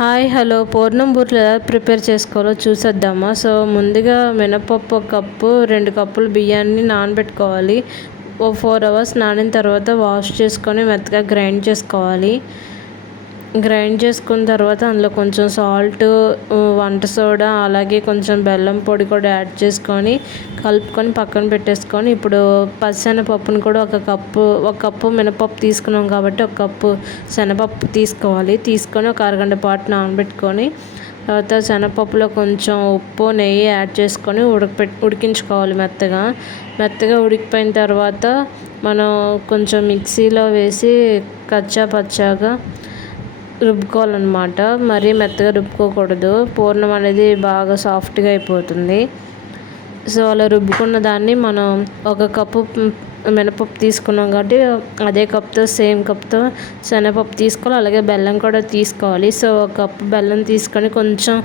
Hi hello. పూర్ణం బూరెలు ఎలా ప్రిపేర్ చేసుకోవాలో చూసేద్దామా? సో ముందుగా మినపప్పు ఒక కప్పు రెండు కప్పులు బియ్యాన్ని నానబెట్టుకోవాలి. ఓ ఫోర్ అవర్స్ నానిన తర్వాత వాష్ చేసుకొని మెత్తగా గ్రైండ్ చేసుకోవాలి. గ్రైండ్ చేసుకున్న తర్వాత అందులో కొంచెం సాల్ట్ వంట సోడా అలాగే కొంచెం బెల్లం పొడి కూడా యాడ్ చేసుకొని కలుపుకొని పక్కన పెట్టేసుకొని ఇప్పుడు పప్పును కూడా ఒక కప్పు ఒక కప్పు మినపప్పు తీసుకున్నాం కాబట్టి ఒక కప్పు శనగపప్పు తీసుకోవాలి. తీసుకొని ఒక అరగంట పాటు నానబెట్టుకొని తర్వాత శనగపప్పులో కొంచెం ఉప్పు నెయ్యి యాడ్ చేసుకొని ఉడకపె ఉడికించుకోవాలి మెత్తగా. మెత్తగా ఉడికిపోయిన తర్వాత మనం కొంచెం మిక్సీలో వేసి కచ్చా పచ్చాగా రుబ్బుకోవాలన్నమాట. మరీ మెత్తగా రుబ్బుకోకూడదు. పూర్ణం అనేది బాగా సాఫ్ట్గా అయిపోతుంది. సో అలా రుబ్బుకున్న దాన్ని మనం ఒక కప్పు మినపప్పు తీసుకున్నాం కాబట్టి అదే కప్తో సేమ్ కప్తో శనగపప్పు తీసుకోవాలి. అలాగే బెల్లం కూడా తీసుకోవాలి. సో ఒక కప్పు బెల్లం తీసుకొని కొంచెం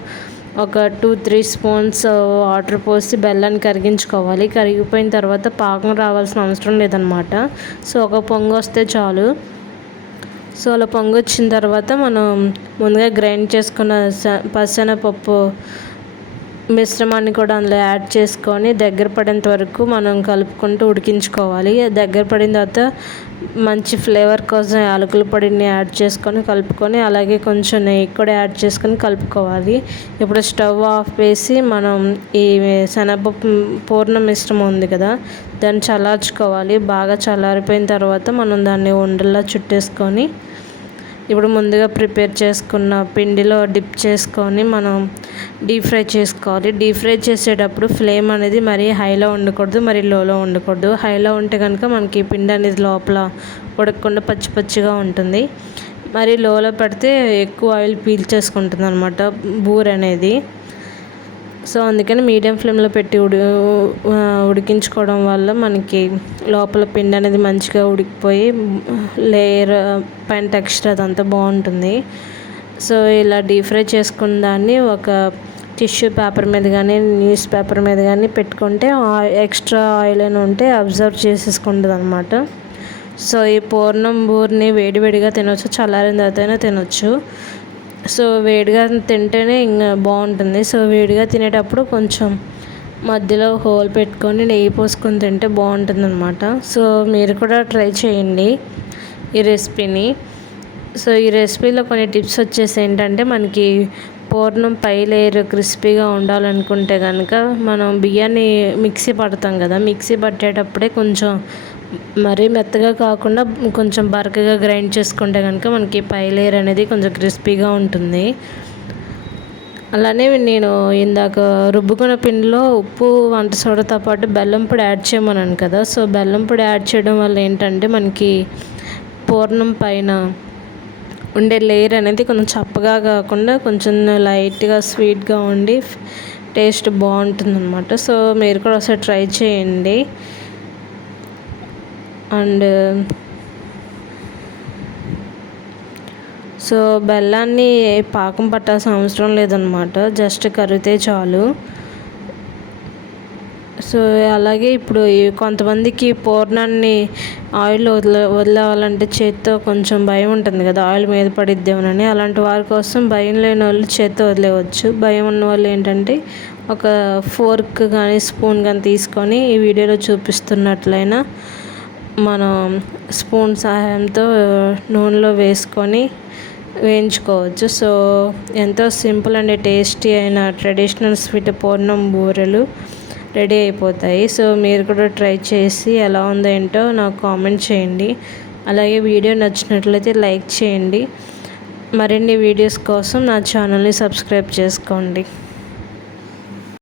ఒక టూ త్రీ స్పూన్స్ వాటర్ పోసి బెల్లాన్ని కరిగించుకోవాలి. కరిగిపోయిన తర్వాత పాకం రావాల్సిన అవసరం లేదనమాట సో ఒక పొంగు వస్తే చాలు. సో అలా పొంగి వచ్చిన తర్వాత మనం ముందుగా గ్రైండ్ చేసుకున్న పసనపప్పు మిశ్రమాన్ని కూడా అందులో యాడ్ చేసుకొని దగ్గర పడేంత వరకు మనం కలుపుకుంటూ ఉడికించుకోవాలి. దగ్గర పడిన తర్వాత మంచి ఫ్లేవర్ కోసం యాలకుల పొడిని యాడ్ చేసుకొని కలుపుకొని అలాగే కొంచెం నెయ్యి కూడా యాడ్ చేసుకొని కలుపుకోవాలి. ఇప్పుడు స్టవ్ ఆఫ్ వేసి మనం ఈ శనగపప్పు పూర్ణ మిశ్రమం ఉంది కదా దాన్ని చల్లార్చుకోవాలి. బాగా చల్లారిపోయిన తర్వాత మనం దాన్ని ఉండల్లా చుట్టేసుకొని ఇప్పుడు ముందుగా ప్రిపేర్ చేసుకున్న పిండిలో డిప్ చేసుకొని మనం డీప్ ఫ్రై చేసుకోవాలి. డీప్ ఫ్రై చేసేటప్పుడు ఫ్లేమ్ అనేది మరీ హైలో ఉండకూడదు మరి లోలో ఉండకూడదు. హైలో ఉంటే కనుక మనకి పిండి అనేది లోపల ఉడకకుండా పచ్చి పచ్చిగా ఉంటుంది. మరి లోలో పెడితే ఎక్కువ ఆయిల్ పీల్చేసుకుంటుంది అనమాట బూర్ అనేది. సో అందుకని మీడియం ఫ్లేమ్లో పెట్టి ఉడి ఉడికించుకోవడం వల్ల మనకి లోపల పిండి అనేది మంచిగా ఉడికిపోయి లేయర్ పైన టెక్స్చర్ అదంతా బాగుంటుంది. సో ఇలా డీప్ ఫ్రై చేసుకున్న దాన్ని ఒక టిష్యూ పేపర్ మీద కానీ న్యూస్ పేపర్ మీద కానీ పెట్టుకుంటే ఎక్స్ట్రా ఆయిల్ అని ఉంటే అబ్జర్వ్ చేసేసుకుంటుంది అనమాట సో ఈ పూర్ణం బూరిని వేడివేడిగా తినొచ్చు చల్లారిన తర్వాత తినొచ్చు. సో వేడిగా తింటేనే ఇంకా బాగుంటుంది. సో వేడిగా తినేటప్పుడు కొంచెం మధ్యలో హోల్ పెట్టుకొని నెయ్యి పోసుకొని తింటే బాగుంటుంది అనమాట సో మీరు కూడా ట్రై చేయండి ఈ రెసిపీని. సో ఈ రెసిపీలో కొన్ని టిప్స్ వచ్చేసి ఏంటంటే మనకి పూర్ణం పై లేయర్ క్రిస్పీగా ఉండాలనుకుంటే కనుక మనం బియ్యాన్ని మిక్సీ పడతాం కదా మిక్సీ పట్టేటప్పుడే కొంచెం మరీ మెత్తగా కాకుండా కొంచెం బరకగా గ్రైండ్ చేసుకుంటే కనుక మనకి పై లేయర్ అనేది కొంచెం క్రిస్పీగా ఉంటుంది. అలానే నేను ఇందాక రుబ్బుకున్న పిండిలో ఉప్పు వంట సోడాతో పాటు బెల్లం పొడి యాడ్ చేయమన్నాను కదా. సో బెల్లం పొడి యాడ్ చేయడం వల్ల ఏంటంటే మనకి పూర్ణం పైన ఉండే లేయర్ అనేది కొంచెం చప్పగా కాకుండా కొంచెం లైట్గా స్వీట్గా ఉండి టేస్ట్ బాగుంటుంది అనమాట సో మీరు కూడా ఒకసారి ట్రై చేయండి. అండ్ సో బెల్లాన్ని పాకం పట్టాల్సిన అవసరం లేదనమాట జస్ట్ కరిగితే చాలు. సో అలాగే ఇప్పుడు కొంతమందికి పూర్ణాన్ని ఆయిల్ వదిలే వదిలేవాలంటే చేత్తో కొంచెం భయం ఉంటుంది కదా ఆయిల్ మీద పడిద్దేమోనని. అలాంటి వారి కోసం భయం లేని వాళ్ళు చేత్తో వదిలేవచ్చు. భయం ఉన్న వాళ్ళు ఏంటంటే ఒక ఫోర్క్ కానీ స్పూన్ కానీ తీసుకొని ఈ వీడియోలో చూపిస్తున్నట్లయినా మనం స్పూన్ సహాయంతో నూనెలో వేసుకొని వేయించుకోవచ్చు. సో ఎంతో సింపుల్ అండ్ టేస్టీ అయిన ట్రెడిషనల్ స్వీట్ పూర్ణం బూరెలు రెడీ అయిపోతాయి. సో మీరు కూడా ట్రై చేసి ఎలా ఉందో ఏంటో నాకు కామెంట్ చేయండి. అలాగే వీడియో నచ్చినట్లయితే లైక్ చేయండి. మరిన్ని వీడియోస్ కోసం నా ఛానల్ని సబ్స్క్రైబ్ చేసుకోండి.